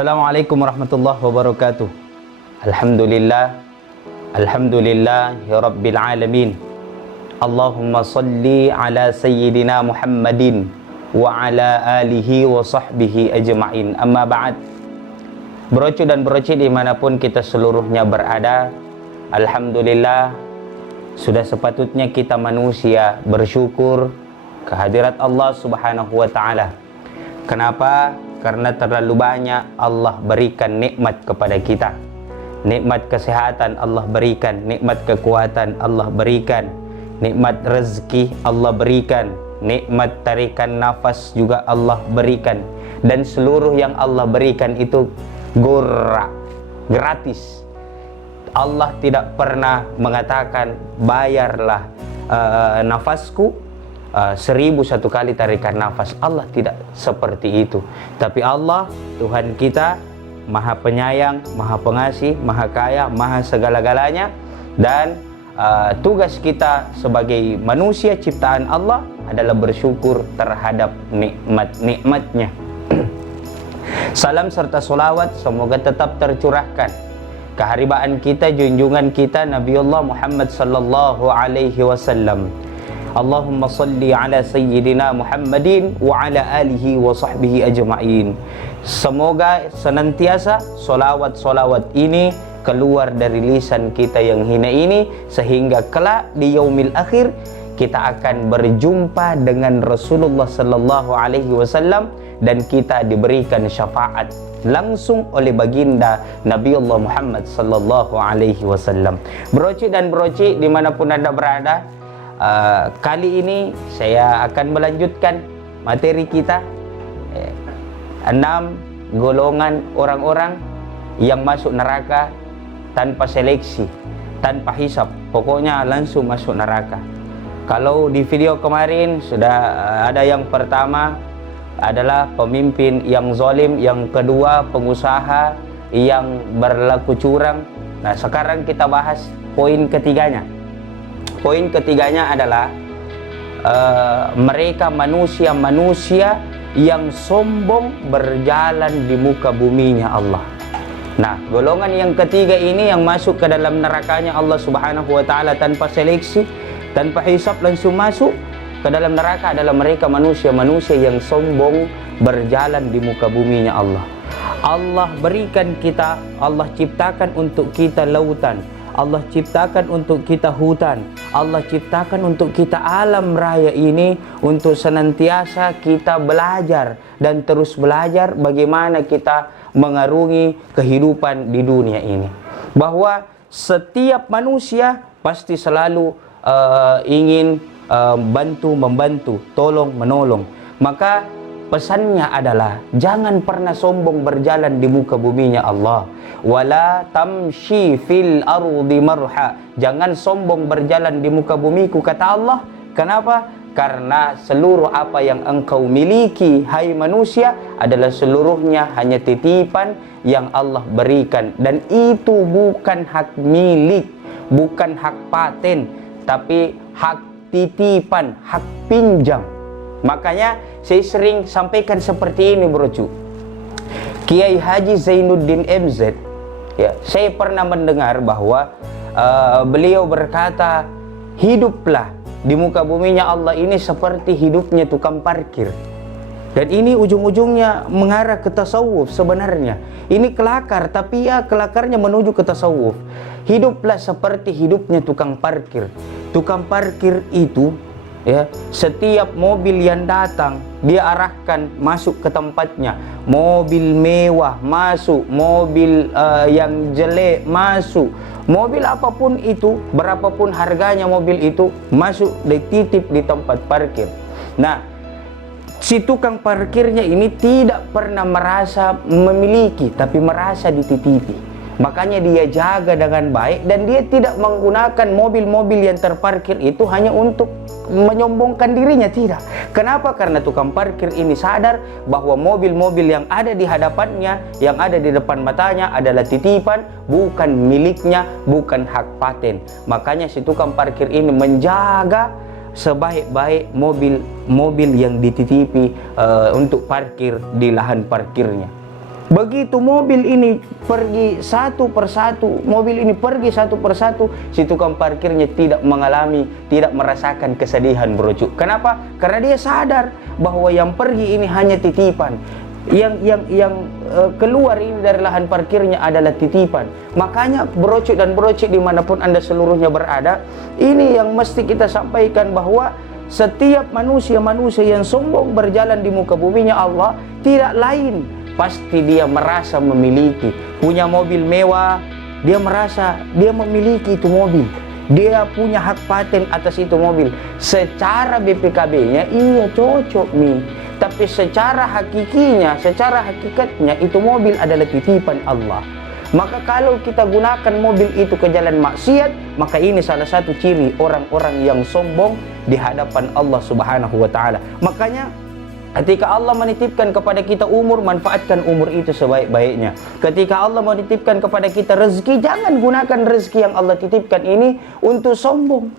Assalamualaikum warahmatullahi wabarakatuh. Alhamdulillah, alhamdulillahi rabbil alamin. Allahumma salli ala sayyidina Muhammadin wa ala alihi wa sahbihi ajma'in. Amma ba'd. Brocu dan broci dimanapun kita seluruhnya berada, alhamdulillah, sudah sepatutnya kita manusia bersyukur kehadirat Allah subhanahu wa ta'ala. Kenapa? Karena terlalu banyak Allah berikan nikmat kepada kita. Nikmat kesehatan Allah berikan, nikmat kekuatan Allah berikan, nikmat rezeki Allah berikan, nikmat tarikan nafas juga Allah berikan. Dan seluruh yang Allah berikan itu gratis. Allah tidak pernah mengatakan bayarlah nafasku 1001 kali tarikan nafas. Allah tidak seperti itu. Tapi Allah, Tuhan kita, Maha Penyayang, Maha Pengasih, Maha Kaya, Maha segala-galanya. Dan tugas kita sebagai manusia ciptaan Allah adalah bersyukur terhadap nikmat-nikmatnya. Salam serta solawat semoga tetap tercurahkan keharibaan kita, junjungan kita Nabiullah Muhammad sallallahu alaihi wasallam. Allahumma salli ala sayyidina Muhammadin wa ala alihi wa sahbihi ajma'in. Semoga senantiasa solawat-solawat ini keluar dari lisan kita yang hina ini, sehingga kelak di yaumil akhir kita akan berjumpa dengan Rasulullah sallallahu alaihi wasallam dan kita diberikan syafaat langsung oleh baginda Nabiullah Muhammad sallallahu alaihi wasallam. Broci dan broci dimanapun Anda berada, kali ini saya akan melanjutkan materi kita 6 golongan orang-orang yang masuk neraka tanpa seleksi, tanpa hisab, pokoknya langsung masuk neraka. Kalau di video kemarin sudah ada yang pertama adalah pemimpin yang zalim, yang kedua pengusaha yang berlaku curang. Nah, sekarang kita bahas poin ketiganya. Poin ketiganya adalah mereka manusia-manusia yang sombong berjalan di muka buminya Allah. Nah, golongan yang ketiga ini yang masuk ke dalam nerakanya Allah subhanahu wa ta'ala tanpa seleksi, tanpa hisab, langsung masuk ke dalam neraka adalah mereka manusia-manusia yang sombong berjalan di muka buminya Allah. Allah berikan kita, Allah ciptakan untuk kita lautan, Allah ciptakan untuk kita hutan, Allah ciptakan untuk kita alam raya ini untuk senantiasa kita belajar dan terus belajar bagaimana kita mengarungi kehidupan di dunia ini. Bahwa setiap manusia pasti selalu ingin membantu, tolong menolong. Maka pesannya adalah jangan pernah sombong berjalan di muka buminya Allah. Wala tamshi fil ardi marha. Jangan sombong berjalan di muka bumiku, kata Allah. Kenapa? Karena seluruh apa yang engkau miliki, hai manusia, adalah seluruhnya hanya titipan yang Allah berikan. Dan itu bukan hak milik, bukan hak paten, tapi hak titipan, hak pinjam. Makanya saya sering sampaikan seperti ini, brocu. Kiai Haji Zainuddin MZ, ya, saya pernah mendengar bahwa beliau berkata, hiduplah di muka buminya Allah ini seperti hidupnya tukang parkir. Dan ini ujung-ujungnya mengarah ke tasawuf sebenarnya. Ini kelakar, tapi ya kelakarnya menuju ke tasawuf. Hiduplah seperti hidupnya tukang parkir. Tukang parkir itu, ya, setiap mobil yang datang dia arahkan masuk ke tempatnya. Mobil mewah masuk, mobil yang jelek masuk, mobil apapun itu, berapapun harganya mobil itu masuk, dititip di tempat parkir. Nah, si tukang parkirnya ini tidak pernah merasa memiliki, tapi merasa dititipi. Makanya dia jaga dengan baik dan dia tidak menggunakan mobil-mobil yang terparkir itu hanya untuk menyombongkan dirinya, tidak. Kenapa? Karena tukang parkir ini sadar bahwa mobil-mobil yang ada di hadapannya, yang ada di depan matanya adalah titipan, bukan miliknya, bukan hak paten. Makanya si tukang parkir ini menjaga sebaik-baik mobil-mobil yang dititipi untuk parkir di lahan parkirnya. Begitu mobil ini pergi satu persatu, mobil ini pergi satu persatu, si tukang parkirnya tidak mengalami, tidak merasakan kesedihan, bro. Kenapa? Karena dia sadar bahwa yang pergi ini hanya titipan. Yang keluar ini dari lahan parkirnya adalah titipan. Makanya brocik dan brocik dimanapun Anda seluruhnya berada, ini yang mesti kita sampaikan, bahwa setiap manusia yang sombong berjalan di muka buminya Allah tidak lain, pasti dia merasa memiliki, punya mobil mewah, dia merasa dia memiliki itu mobil, dia punya hak paten atas itu mobil. Secara BPKB-nya iya cocok nih, tapi secara hakikinya, secara hakikatnya itu mobil adalah titipan Allah. Maka kalau kita gunakan mobil itu ke jalan maksiat, maka ini salah satu ciri orang-orang yang sombong di hadapan Allah Subhanahu wa taala. Makanya ketika Allah menitipkan kepada kita umur, manfaatkan umur itu sebaik-baiknya. Ketika Allah menitipkan kepada kita rezeki, jangan gunakan rezeki yang Allah titipkan ini untuk sombong.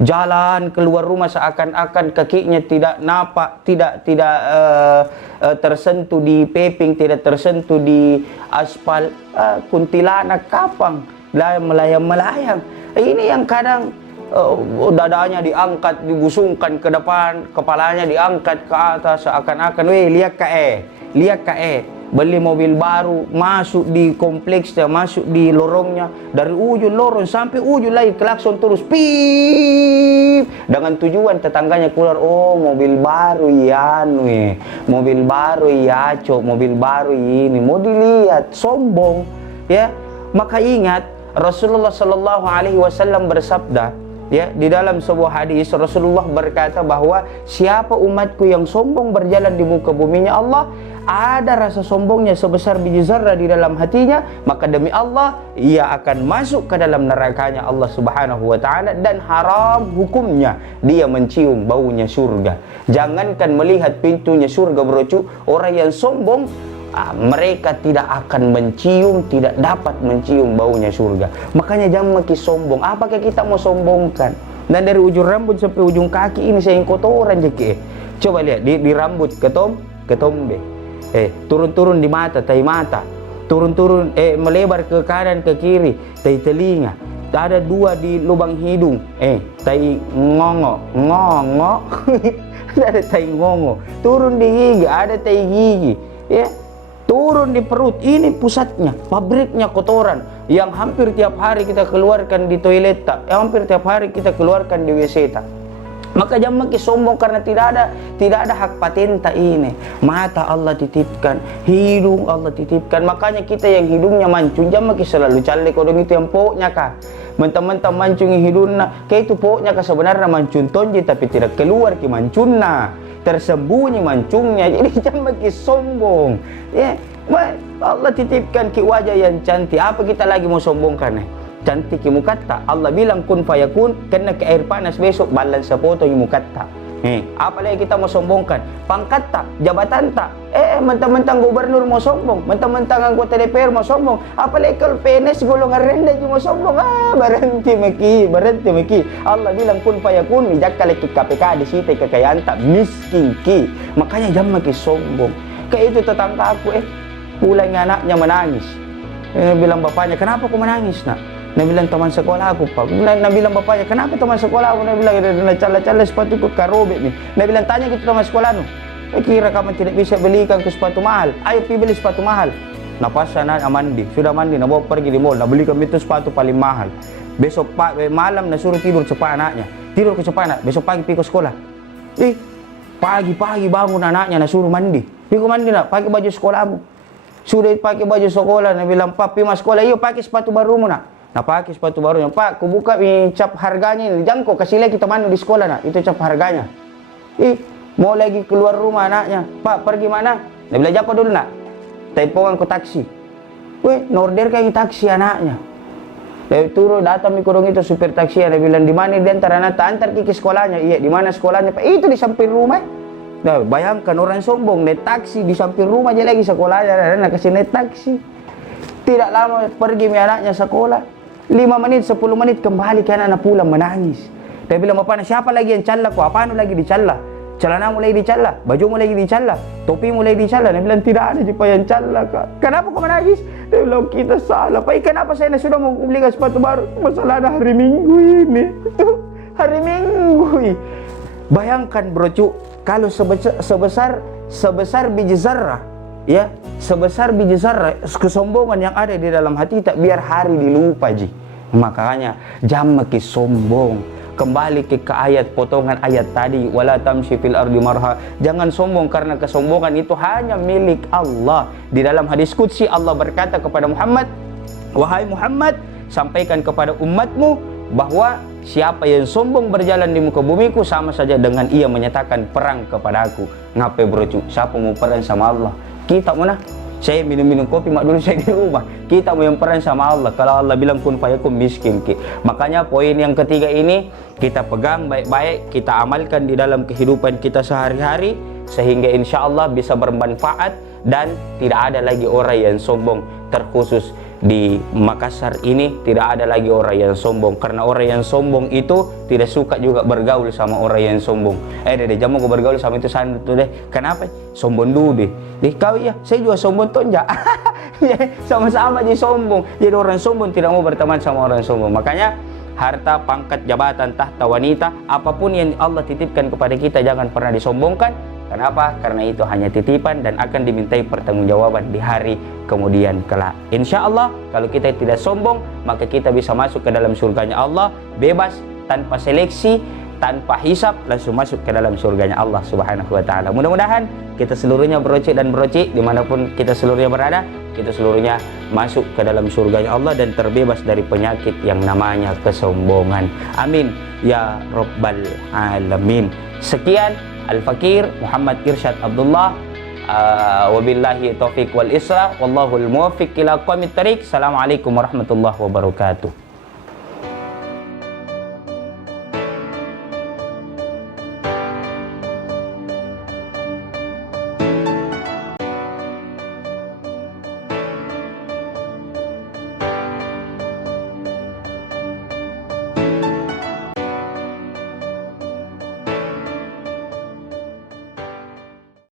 Jalan keluar rumah seakan-akan kakinya tidak napak, tidak tersentuh di paving, tidak tersentuh di aspal, kuntilanak kapang, melayang-melayang. Ini yang kadang dadanya diangkat, dibusungkan ke depan, kepalanya diangkat ke atas seakan-akan, lihat beli mobil baru, masuk di kompleksnya, masuk di lorongnya, dari ujung lorong sampai ujung lagi klakson terus, pip, dengan tujuan tetangganya keluar, oh mobil baru ya, mobil baru ya, mobil baru ini, mau dilihat, sombong, ya. Maka ingat, Rasulullah Shallallahu Alaihi Wasallam bersabda, ya, di dalam sebuah hadis Rasulullah berkata bahwa siapa umatku yang sombong berjalan di muka buminya Allah, ada rasa sombongnya sebesar biji zarrah di dalam hatinya, maka demi Allah ia akan masuk ke dalam nerakanya Allah Subhanahu wa taala, dan haram hukumnya dia mencium baunya surga. Jangankan melihat pintunya surga, bro, orang yang sombong mereka tidak akan mencium, tidak dapat mencium baunya surga. Makanya jangan makin sombong. Apakah kita mau sombongkan? Dan dari ujung rambut sampai ujung kaki ini saya kotoran jeki. Coba lihat di rambut ketombe. Turun-turun di mata, tai mata. Turun-turun melebar ke kanan ke kiri, tai telinga. Ada 2 di lubang hidung. Tai ngongo. Ada tai ngongo. Turun di gigi, ada tai gigi. Ya. Turun di perut, ini pusatnya, pabriknya kotoran yang hampir tiap hari kita keluarkan di toilet, hampir tiap hari kita keluarkan di WC. Maka jangan makin sombong karena tidak ada hak patenta ini. Mata Allah titipkan, hidung Allah titipkan. Makanya kita yang hidungnya mancung, jangan makin selalu calik odong itu yang pokoknya kah. Mentang-mentang mancung hidungnya, kayak itu pokoknya kah sebenarnya mancung tonji tapi tidak keluar ki mancungnya. Tersembunyi mancungnya, jadi jangan makin sombong. Ya, Allah titipkan ki wajah yang cantik. Apa kita lagi mau sombongkan? Cantik ki mukatta. Allah bilang kun fayakun, kena ke air panas besok balan sa foto yung mukatta. Apa lagi kita mau sombongkan? Pangkat tak, jabatan tak. Mentang-mentang gubernur mau sombong, mentang-mentang anggota DPR mau sombong. Apalagi kalau PNS golongan rendah juga mau sombong. Berhenti maki. Allah bilang kun fayakun, ijak kali KPK di situ kekayaan tak miskin ki. Makanya jangan makin sombong. Kayak itu tetangga aku pulang anaknya menangis. Bilang bapaknya, kenapa aku menangis nak? Dia bilang teman sekolah aku pak. Dia bilang bapaknya, kenapa teman sekolah aku? Dia bilang cala-cala sepatu ku karobek nih. Dia bilang tanya gitu teman sekolah nu. Kira kamu tidak bisa belikan ke sepatu mahal. Ayo pergi beli sepatu mahal. Napas sana mandi, sudah mandi, nak bawa pergi di mall, nak belikan itu sepatu paling mahal. Besok malam nak suruh tidur cepat anaknya. Tidur ke cepat anak, besok pagi pergi ke sekolah. Pagi-pagi bangun anaknya nak suruh mandi. Pergi mandi nak, pakai baju sekolahmu. Sudah pakai baju sekolah, nak bilang papi mas sekolah, iyo pakai sepatu barumu nak. Nah pakai sepatu barunya, pak, aku buka cap harganya ini, jangan kau kasih lagi teman di sekolah nak, itu cap harganya. Mau lagi keluar rumah anaknya, pak pergi mana? Dia bilang japa dulu nak, tempokan ke taksi. Norder kayak taksi anaknya. Dia turun datang mikurung itu supir taksi, dia bilang di mana dia antar ke sekolahnya, iya di mana sekolahnya pak? Itu di samping rumah. Nah bayangkan orang sombong naik taksi di samping rumah aja lagi sekolahnya, nak kasih naik taksi. Tidak lama pergi anaknya sekolah. 5 menit, 10 menit kembali ke anak pulang menangis. Dia bilang, bapak siapa lagi yang calla ko? Apaan lagi dicalla? celana mulai dicela, baju mulai dicela, topi mulai dicela. Dia bilang tidak ada jipa yang cela kak. Kenapa kau menangis? Dia bilang kita salah. Pak, kenapa saya sudah mau belikan sepatu baru? Masalahnya hari Minggu ini. Tuh, hari Minggu. Bayangkan bro cu, kalau sebesar biji zarrah, ya, sebesar biji zarrah kesombongan yang ada di dalam hati tak biar hari dilupa ji. Makanya jangan makin sombong. Kembali ke ayat, potongan ayat tadi, wala tamshi fil ardi marha. Jangan sombong karena kesombongan itu hanya milik Allah. Di dalam hadis qudsi Allah berkata kepada Muhammad, wahai Muhammad, sampaikan kepada umatmu bahwa siapa yang sombong berjalan di muka bumiku sama saja dengan ia menyatakan perang kepada aku. Ngapain bro cu? Siapa mau perang sama Allah? Kita mana? Saya minum-minum kopi mak dulu saya di rumah. Kita mau yang perang sama Allah. Kalau Allah bilang kun fayakun miskin. Makanya poin yang ketiga ini kita pegang baik-baik, kita amalkan di dalam kehidupan kita sehari-hari sehingga insya Allah bisa bermanfaat dan tidak ada lagi orang yang sombong. Terkhusus di Makassar ini tidak ada lagi orang yang sombong, karena orang yang sombong itu tidak suka juga bergaul sama orang yang sombong. Deh jamu gue bergaul sama itu sana tuh deh. Kenapa? Sombong dulu deh. Kau ya, saya juga sombong tuh enggak. Sama-sama aja sombong. Jadi orang sombong tidak mau berteman sama orang sombong. Makanya harta, pangkat, jabatan, tahta, wanita, apapun yang Allah titipkan kepada kita jangan pernah disombongkan. Kenapa? Karena itu hanya titipan dan akan dimintai pertanggungjawaban di hari kemudian kelak. Insya Allah kalau kita tidak sombong, maka kita bisa masuk ke dalam surganya Allah bebas, tanpa seleksi, tanpa hisab, langsung masuk ke dalam surganya Allah Subhanahu wa Ta'ala. Mudah-mudahan kita seluruhnya brocik dan brocik dimanapun kita seluruhnya berada, kita seluruhnya masuk ke dalam surganya Allah dan terbebas dari penyakit yang namanya kesombongan. Amin ya Rabbal Alamin. Sekian Al-Fakir Muhammad Irsyad Abdullah, wabillahi taufiq wal isra, wallahul muwaffiq ila aqwamit thariq. Assalamualaikum warahmatullahi wabarakatuh.